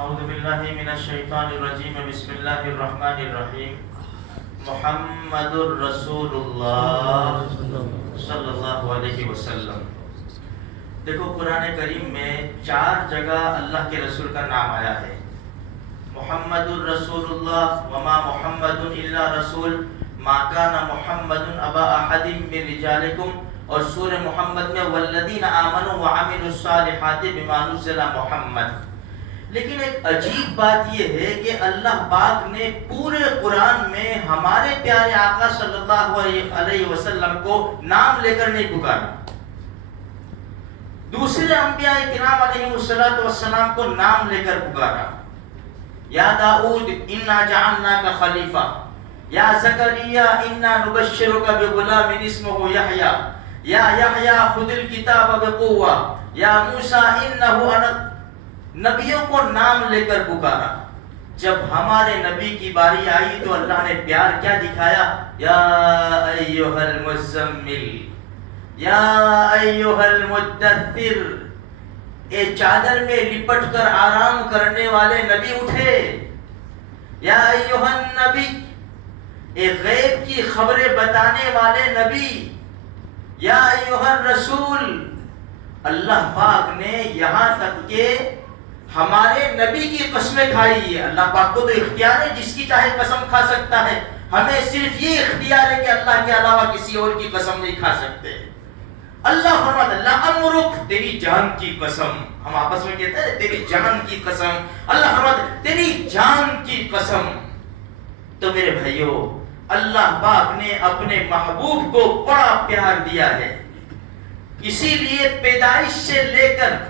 اعوذ باللہ من الشیطان الرجیم بسم اللہ الرحمن الرحیم محمد الرسول اللہ صلی اللہ علیہ وسلم۔ دیکھو قرآن کریم میں 4 جگہ اللہ کے رسول کا نام آیا ہے۔ محمد الرسول اللہ وما محمد الا رسول ما کان محمد ابا احد من رجالکم، اور سورہ محمد میں والذین آمنوا وعملوا الصالحات بما نزل محمد۔ لیکن ایک عجیب بات یہ ہے کہ اللہ پاک نے پورے قرآن میں ہمارے پیارے آقا صلی اللہ علیہ وسلم کو نام لے کر نہیں پکارا۔ دوسرے انبیاء کرام علیہ السلام کو نام لے کر پکارا، یا داؤد انا جعلناک خلیفہ، یا زکریا انا نبشرک بغلام اسمہ یحییٰ، یا یحییٰ خذ الکتاب بقوہ، یا موسیٰ انہ نبیوں کو نام لے کر پکارا۔ جب ہمارے نبی کی باری آئی تو اللہ نے پیار کیا دکھایا، یا ایھا المزمل، یا ایھا المدثر، اے چادر میں لپٹ کر آرام کرنے والے نبی اٹھے، یا ایھا النبی، اے غیب کی خبریں بتانے والے نبی، یا ایھا الرسول۔ اللہ پاک نے یہاں تک کہ ہمارے نبی کی قسمیں کھائی ہے۔ اللہ پاک کو تو اختیار ہے، جس کی چاہے قسم کھا سکتا ہے، ہمیں صرف یہ اختیار ہے کہ اللہ کے علاوہ کسی اور کی قسم نہیں کھا سکتے۔ اللہ فرماتا ہے لعمرک، تیری جان کی قسم۔ ہم آپس میں کہتے ہیں تیری جان کی قسم، اللہ فرماتا ہے تیری جان کی قسم۔ تو میرے بھائیو، اللہ پاک نے اپنے محبوب کو بڑا پیار دیا ہے، اسی لیے پیدائش سے لے کر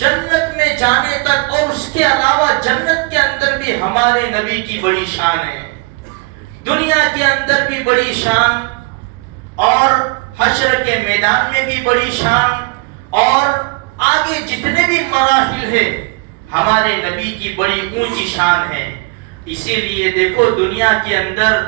جنت میں جانے تک اور اس کے علاوہ جنت کے اندر بھی ہمارے نبی کی بڑی شان ہے، دنیا کے اندر بھی بڑی شان، اور حشر کے میدان میں بھی بڑی شان، اور آگے جتنے بھی مراحل ہیں ہمارے نبی کی بڑی اونچی شان ہے۔ اسی لیے دیکھو دنیا کے اندر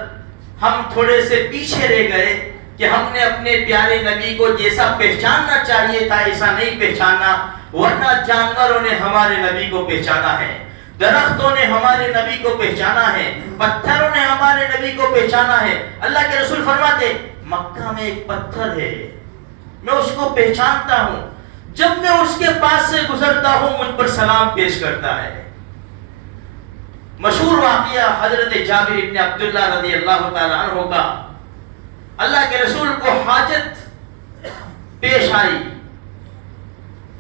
ہم تھوڑے سے پیچھے رہ گئے کہ ہم نے اپنے پیارے نبی کو جیسا پہچاننا چاہیے تھا ایسا نہیں پہچانا، ورنہ جانوروں نے ہمارے نبی کو پہچانا ہے، درختوں نے ہمارے نبی کو پہچانا ہے، پتھروں نے ہمارے نبی کو پہچانا ہے۔ اللہ کے رسول فرماتے مکہ میں ایک پتھر ہے، میں اس کو پہچانتا ہوں، جب میں اس کے پاس سے گزرتا ہوں مجھ پر سلام پیش کرتا ہے۔ مشہور واقعہ حضرت جابر ابن عبداللہ رضی اللہ تعالیٰ عنہ کا، اللہ کے رسول کو حاجت پیش آئی،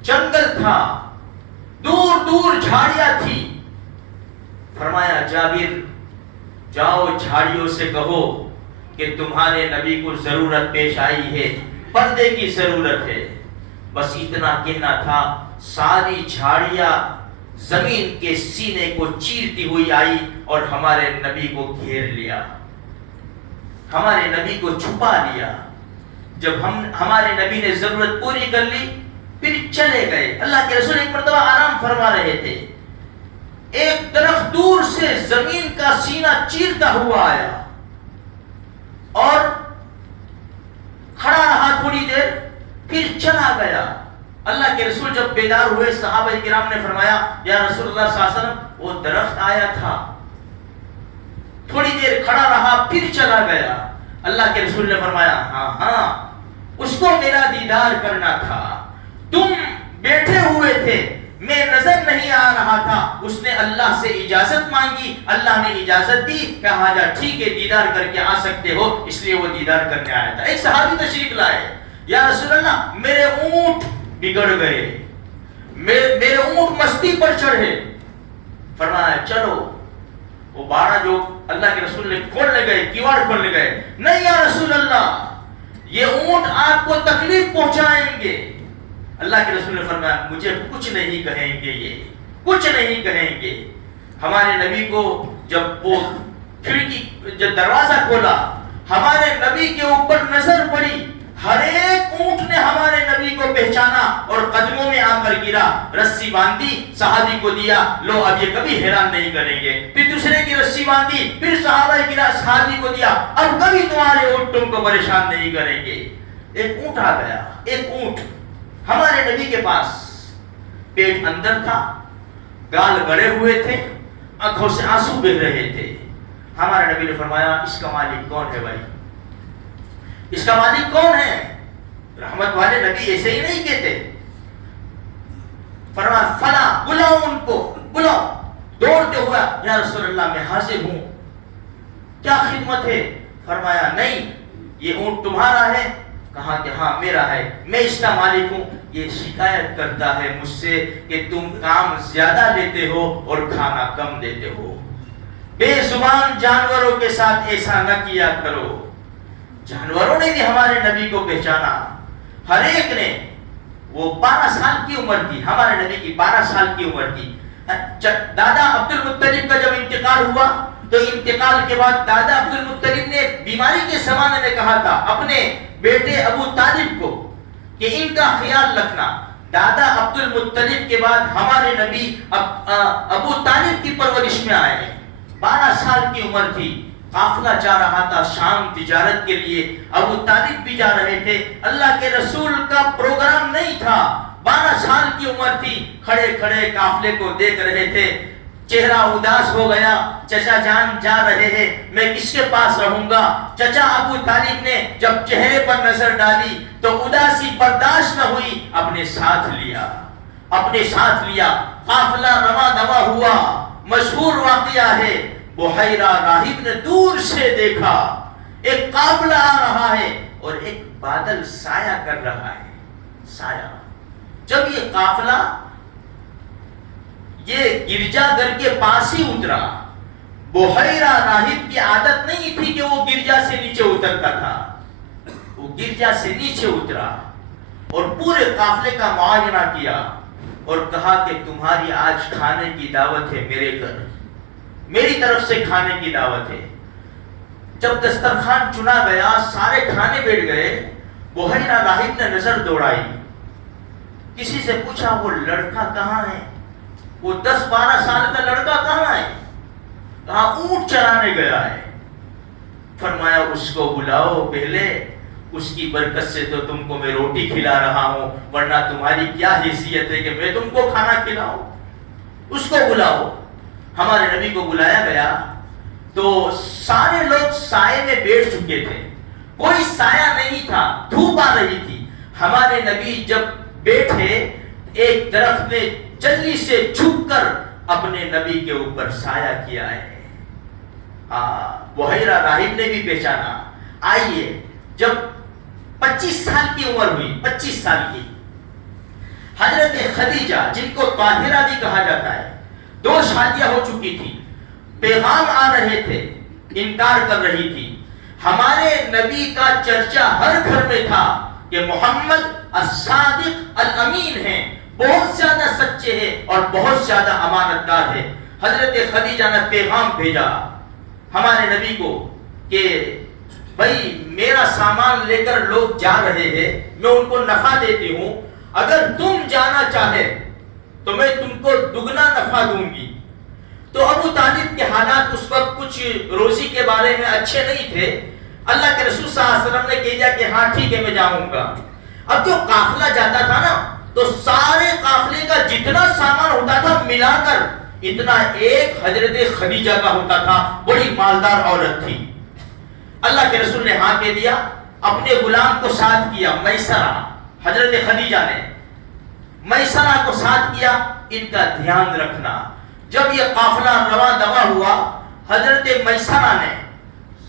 جنگل تھا، دور دور جھاڑیاں تھی، فرمایا جابر جاؤ جھاڑیوں سے کہو کہ تمہارے نبی کو ضرورت پیش آئی ہے، پردے کی ضرورت ہے۔ بس اتنا کہنا تھا، ساری جھاڑیاں زمین کے سینے کو چیرتی ہوئی آئی اور ہمارے نبی کو گھیر لیا، ہمارے نبی کو چھپا لیا۔ جب ہمارے نبی نے ضرورت پوری کر لی پھر چلے گئے۔ اللہ کے رسول ایک مرتبہ آرام فرما رہے تھے، ایک درخت دور سے زمین کا سینہ چیرتا ہوا آیا اور کھڑا رہا تھوڑی دیر پھر چلا گیا۔ اللہ کے رسول جب بیدار ہوئے صحابہ کرام نے فرمایا یا رسول اللہ صلی اللہ علیہ وسلم وہ درخت آیا تھا، تھوڑی دیر کھڑا رہا پھر چلا گیا۔ اللہ کے رسول نے فرمایا ہاں اس کو میرا دیدار کرنا تھا، تم بیٹھے ہوئے تھے، میں نظر نہیں آ رہا تھا، اس نے اللہ سے اجازت مانگی، اللہ نے اجازت دی، کہا جا ٹھیک ہے دیدار کر کے آ سکتے ہو، اس لیے وہ دیدار کرنے آیا تھا۔ ایک صحابی تشریف لائے، یا رسول اللہ میرے اونٹ بگڑ گئے، میرے اونٹ مستی پر چڑھے۔ فرمایا چلو، وہ بارہ جو اللہ کے رسول نے کھولنے گئے، کیواڑ کھولنے گئے، نہیں یا رسول اللہ یہ اونٹ آپ کو تکلیف پہنچائیں گے۔ اللہ کے رسول نے فرمایا مجھے کچھ نہیں کہیں گے، یہ کچھ نہیں کہیں گے۔ ہمارے نبی کو جب وہ کھڑکی جب دروازہ کھولا، ہمارے نبی کے اوپر نظر پڑی، ہر ایک اونٹ نے ہمارے نبی کو پہچانا اور قدموں میں آ کر گرا، رسی باندھی صحابی کو دیا، لو اب یہ کبھی حیران نہیں کریں گے۔ پھر دوسرے کی رسی باندھی، پھر صحابی کو دیا، اب کبھی تمہارے اونٹ تم کو پریشان نہیں کریں گے۔ ایک اونٹ آ گیا، ایک اونٹ ہمارے نبی کے پاس، پیٹ اندر تھا، گال گڑے ہوئے تھے، آنکھوں سے آنسو بہہ رہے تھے. ہمارے نبی نے فرمایا اس کا مالک کون ہے بھائی؟ اس کا مالک کون ہے؟ رحمت والے نبی ایسے ہی نہیں کہتے. فرمایا فلا، بلاؤ ان کو، بلاؤ. دوڑتے ہوا یا رسول اللہ میں حاضر ہوں، کیا خدمت ہے؟ فرمایا نہیں، یہ اونٹ تمہارا ہے؟ کہا کہ ہاں میرا ہے، میں اس کا مالک ہوں. یہ شکایت کرتا ہے مجھ سے کہ تم کام زیادہ لیتے ہو اور کھانا کم دیتے ہو. بے زبان جانوروں کے ساتھ ایسا نہ کیا کرو. جانوروں نے بھی ہمارے نبی کو پہچانا، ہر ایک نے. وہ 12 سال کی عمر تھی، ہمارے نبی کی 12 سال کی عمر تھی. دادا عبد المطلب کا جب انتقال ہوا تو انتقال کے بعد دادا عبد المطلب نے بیماری کے زمانے میں کہا تھا اپنے بیٹے ابو طالب کو کہ ان کا خیال رکھنا. دادا عبد المطلب کے بعد ہمارے نبی ابو طالب کی پرورش میں آئے. 12 سال کی عمر تھی، قافلہ جا رہا تھا شام تجارت کے لیے، ابو طالب بھی جا رہے تھے. اللہ کے رسول کا پروگرام نہیں تھا، 12 سال کی عمر تھی. کھڑے کھڑے قافلے کو دیکھ رہے تھے. چہرہ اداس ہو گیا. چچا جان جا رہے ہیں، میں کس کے پاس رہوں گا؟ چچا ابو طالب نے جب چہرے پر نظر ڈالی تو اداسی برداشت نہ ہوئی، اپنے ساتھ لیا. قافلہ رواں دوا ہوا. مشہور واقعہ ہے، بحیرہ راہب نے دور سے دیکھا ایک قافلہ آ رہا ہے اور ایک بادل سایہ کر رہا ہے. سایہ. جب یہ قافلہ یہ گرجا گھر کے پاس ہی اترا، بحیرہ راہب کی عادت نہیں تھی کہ وہ گرجا سے نیچے اترتا تھا. وہ گرجا سے نیچے اترا اور پورے قافلے کا معائنہ کیا اور کہا کہ تمہاری آج کھانے کی دعوت ہے میرے گھر، میری طرف سے کھانے کی دعوت ہے. جب دسترخوان چنا گیا، سارے کھانے بیٹھ گئے. بحیرہ راہب نے نظر دوڑائی، کسی سے پوچھا وہ لڑکا کہاں ہے؟ وہ 10-12 سال کا لڑکا کہاں ہے؟ کہا اونٹ چرانے گیا ہے. فرمایا اس کو بلاؤ پہلے، اس کی برکت سے تو تم کو میں روٹی کھلا رہا ہوں، ورنہ تمہاری کیا حیثیت ہے کہ میں تم کو کھانا کھلاؤں؟ اس کو بلاؤ. ہمارے نبی کو بلایا گیا تو سارے لوگ سائے میں بیٹھ چکے تھے، کوئی سایہ نہیں تھا، دھوپ آ رہی تھی. ہمارے نبی جب بیٹھے ایک درخت نے جلدی سے جھک کر اپنے نبی کے اوپر سایہ کیا ہے. بحیرہ راہب نے بھی پہچانا. آئیے جب 25 سال کی عمر ہوئی، 25 سال کی، حضرت خدیجہ جن کو طاہرہ بھی کہا جاتا ہے، 2 شادیاں ہو چکی تھی، پیغام آ رہے تھے، انکار کر رہی تھی. ہمارے نبی کا چرچا ہر گھر میں تھا کہ محمد الصادق الامین ہیں، بہت زیادہ سچے ہیں اور بہت زیادہ امانت دار ہیں. حضرت خدیجہ نے پیغام بھیجا ہمارے نبی کو کہ بھائی میرا سامان لے کر لوگ جا رہے ہیں، میں ان کو نفع دیتی ہوں، اگر تم جانا چاہے تو میں تم کو دگنا نفع دوں گی. تو ابو طالب کے حالات اس وقت کچھ روزی کے بارے میں اچھے نہیں تھے. اللہ کے رسول صلی اللہ علیہ وسلم نے کہہ دیا کہ ہاں ٹھیک ہے میں جاؤں گا. اب جو قافلہ جاتا تھا نا تو سارے قافلے کا جتنا سامان ہوتا تھا ملا کر اتنا ایک حضرت خدیجہ کا ہوتا تھا. بڑی مالدار عورت تھی. اللہ کے رسول نے ہاں کہہ دیا، اپنے غلام کو ساتھ کیا، میسرہ، حضرت خدیجہ نے میسرہ کو ساتھ کیا، ان کا دھیان رکھنا. جب یہ قافلہ رواں دوا ہوا، حضرت میسرہ نے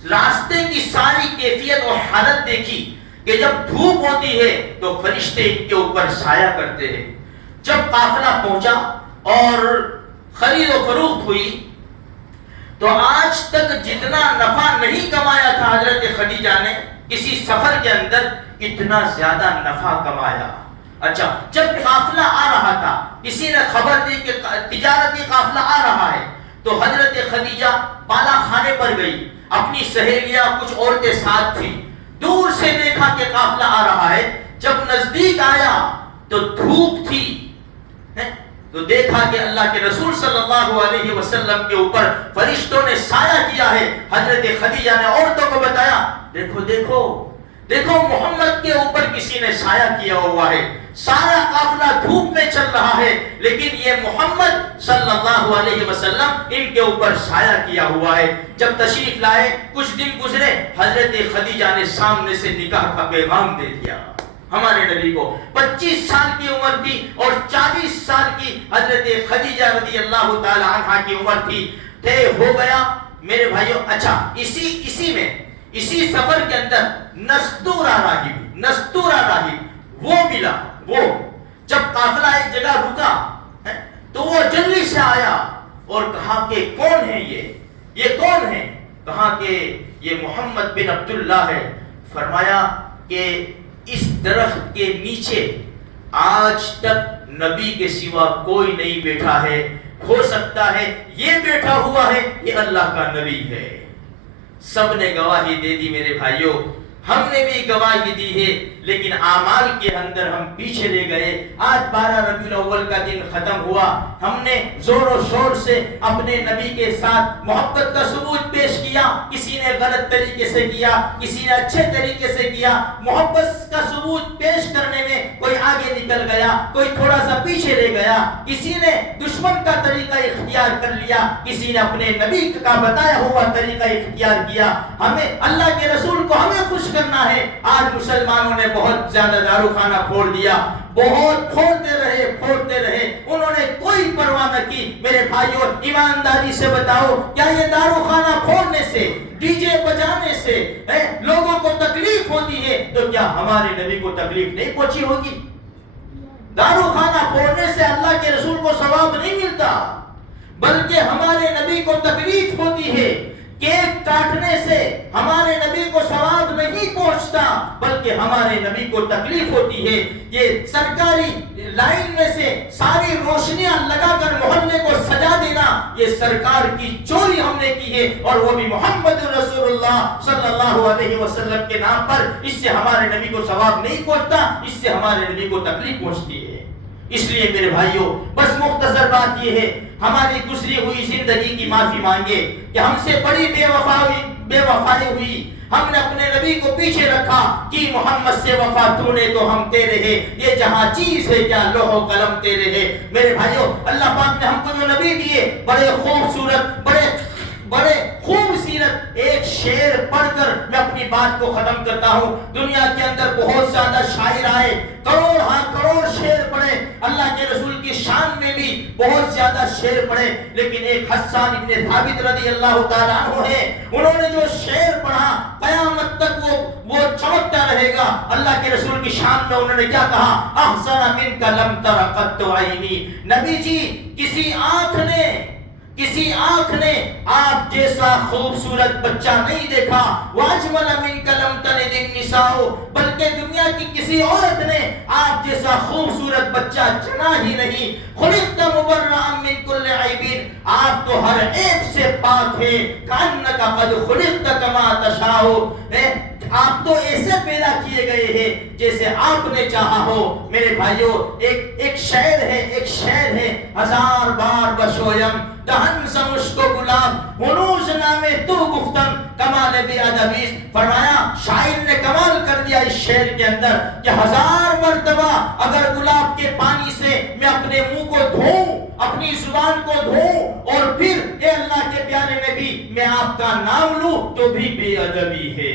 راستے کی ساری کیفیت اور حالت دیکھی کہ جب دھوپ ہوتی ہے تو فرشتے ان کے اوپر سایہ کرتے ہیں. جب قافلہ پہنچا اور خرید و فروخت ہوئی تو آج تک جتنا نفع نہیں کمایا تھا حضرت خدیجہ نے کسی سفر کے اندر، اتنا زیادہ نفع کمایا. اچھا جب قافلہ آ رہا تھا، کسی نے خبر دی کہ تجارتی قافلہ آ رہا ہے، تو حضرت خدیجہ بالا خانے پر گئی. اپنی سہیلیاں کچھ عورتیں ساتھ تھیں. دور سے دیکھا کہ قافلہ آ رہا ہے. جب نزدیک آیا تو دھوپ تھی، تو دیکھا کہ اللہ کے رسول صلی اللہ علیہ وسلم کے اوپر فرشتوں نے سایہ کیا ہے. حضرت خدیجہ نے عورتوں کو بتایا، دیکھو دیکھو دیکھو محمد کے اوپر کسی نے سایہ کیا ہوا ہے. سارا قافلہ دھوپ میں چل رہا ہے، لیکن یہ محمد صلی اللہ علیہ وسلم ان کے اوپر سایہ کیا ہوا ہے۔ جب تشریف لائے کچھ دن گزرے، حضرت خدیجہ نے سامنے سے نکاح کا پیغام دے دیا ہمارے نبی کو۔ 25 سال کی عمر تھی اور 40 سال کی حضرت خدیجہ رضی اللہ تعالی عنہا کی عمر تھی۔ طے ہو گیا میرے بھائیوں۔ اچھا، اسی سفر کے اندر نستورہ راہب وہ ملا۔ وہ جب قافلہ ایک جگہ رکا تو وہ جلدی سے آیا اور کہا کہ کون ہے یہ کون ہے؟ کہا کہ یہ محمد بن عبداللہ ہے۔ فرمایا کہ اس درخت کے نیچے آج تک نبی کے سوا کوئی نہیں بیٹھا ہے، ہو سکتا ہے یہ بیٹھا ہوا ہے یہ اللہ کا نبی ہے۔ سب نے گواہی دے دی میرے بھائیوں، ہم نے بھی گواہی دی ہے، لیکن اعمال کے اندر ہم پیچھے رہ گئے۔ آج 12 ربیع الاول کا دن ختم ہوا، ہم نے زور و شور سے اپنے نبی کے ساتھ محبت کا ثبوت پیش کیا۔ کسی نے غلط طریقے سے کیا، کسی نے اچھے طریقے سے کیا۔ محبت کا ثبوت پیش کرنے میں کوئی آگے نکل گیا، کوئی تھوڑا سا پیچھے رہ گیا، کسی نے دشمن کا طریقہ اختیار کر لیا، کسی نے اپنے نبی کا بتایا ہوا طریقہ اختیار کیا۔ ہمیں اللہ کے رسول کو ہمیں خوش کرنا ہے۔ آج مسلمانوں نے بہت زیادہ دارو خانہ پھوڑ دیا، بہت پھوڑتے رہے، انہوں نے کوئی پرواہ نہ کی۔ میرے بھائیوں، ایمانداری سے بتاؤ، کیا یہ دارو خانہ پھوڑنے سے، ڈی جے بجانے سے لوگوں کو تکلیف ہوتی ہے تو کیا ہمارے نبی کو تکلیف نہیں پہنچی ہوگی؟ دارو خانہ پھوڑنے سے اللہ کے رسول کو ثواب نہیں ملتا، بلکہ ہمارے نبی کو تکلیف ہوتی ہے۔ کیک کاٹنے سے ہمارے نبی کو ثواب نہیں پہنچتا، بلکہ ہمارے نبی کو تکلیف ہوتی ہے۔ یہ سرکاری لائن میں سے ساری روشنیاں لگا کر محلے کو سجا دینا، یہ سرکار کی چوری ہم نے کی ہے، اور وہ بھی محمد رسول اللہ صلی اللہ علیہ وسلم کے نام پر۔ اس سے ہمارے نبی کو ثواب نہیں پہنچتا، اس سے ہمارے نبی کو تکلیف پہنچتی ہے۔ اس لیے میرے بھائیوں، بس مختصر بات یہ ہے، ہماری گزری ہوئی زندگی کی معافی مانگے کہ ہم سے بڑی بے وفائی ہوئی، ہم نے اپنے نبی کو پیچھے رکھا کہ محمد سے وفا تو نے تو ہم تیرے ہیں، یہ جہاں چیز ہے کیا لوح و قلم تیرے ہیں۔ میرے بھائیوں، اللہ پاک نے ہم کو جو نبی دیے، بڑے خوبصورت، بڑے خوبصورت ایک شعر پڑھ کر میں اپنی بات کو ختم کرتا ہوں۔ دنیا کے اندر بہت زیادہ شاعر آئے، کروڑ شعر پڑھے، اللہ کے رسول کی شان میں بھی بہت زیادہ شعر پڑھے، لیکن ایک حسان ابن ثابت رضی اللہ تعالیٰ عنہ ہے، انہوں نے جو شعر پڑھا قیامت تک وہ چمکتا رہے گا۔ اللہ کے رسول کی شان میں انہوں نے کیا کہا؟ احسن منک لم تر قط عینی، نبی جی کسی آنکھ نے آپ جیسا خوبصورت بچہ نہیں دیکھا۔ واجمل منک لم تلد النساء، بلکہ دنیا کی کسی عورت نے آپ جیسا خوبصورت بچہ جنا ہی نہیں۔ خلقت مبرئا من کل عیب، آپ تو ہر عیب سے پاک ہیں۔ کانک قد خلقت کما تشاء، آپ تو ایسے پیدا کیے گئے ہیں جیسے آپ نے چاہا ہو۔ میرے بھائیوں، ایک شعر ہے، ہزار بار بشویم دہن سے مشک و گلاب، ہنوز نام تو گفتن کمال بی ادبیس۔ فرمایا شاعر نے کمال کر دیا اس شعر کے اندر کہ 1000 مرتبہ اگر گلاب کے پانی سے میں اپنے منہ کو دھوؤں، اپنی زبان کو دھوؤں، اور پھر اے اللہ کے پیارے نبی میں آپ کا نام لوں تو بھی بے ادبی ہے۔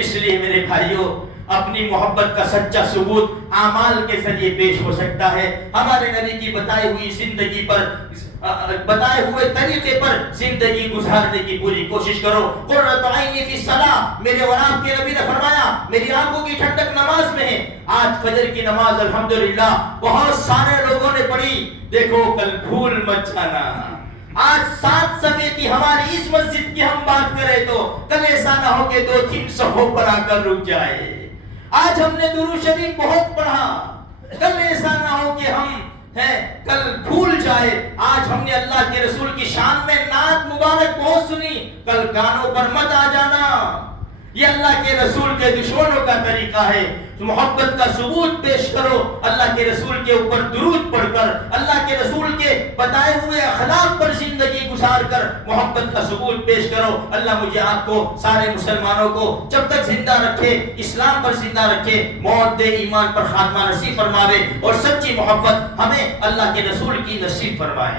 اس لیے میرے بھائیوں، اپنی محبت کا سچا ثبوت اعمال کے ذریعے پیش ہو سکتا ہے۔ ہمارے نبی کی بتائی ہوئی زندگی پر، بتائے ہوئے طریقے پر زندگی گزارنے کی پوری کوشش کرو۔ قرۃ عینی فی الصلاۃ، میرے اور آپ کے نبی نے فرمایا میری آنکھوں کی ٹھنڈک نماز میں ہے۔ آج فجر کی نماز الحمدللہ بہت سارے لوگوں نے پڑھی، دیکھو کل بھول مت جانا۔ آج 7 صفحے کی ہماری اس مسجد کی ہم بات کریں تو کل ایسا نہ ہو کہ 2-3 صفحوں پر آ کر رک جائے۔ آج ہم نے درود شریف بہت پڑھا، کل ایسا نہ ہو کہ ہم کل بھول جائے۔ آج ہم نے اللہ کے رسول کی شان میں نعت مبارک بہت سنی، کل گانوں پر مت آ جانا۔ یہ اللہ کے رسول کے دشمنوں کا طریقہ ہے۔ محبت کا ثبوت پیش کرو، اللہ کے رسول کے اوپر درود پڑھ کر، اللہ کے رسول کے کے بتائے ہوئے اخلاق پر زندگی گزار کر محبت کا ثبوت پیش کرو۔ اللہ مجھے آپ کو سارے مسلمانوں کو جب تک زندہ رکھے اسلام پر زندہ رکھے، موت دے ایمان پر خاتمہ نصیب فرماوے، اور سچی محبت ہمیں اللہ کے رسول کی نصیب فرمائے۔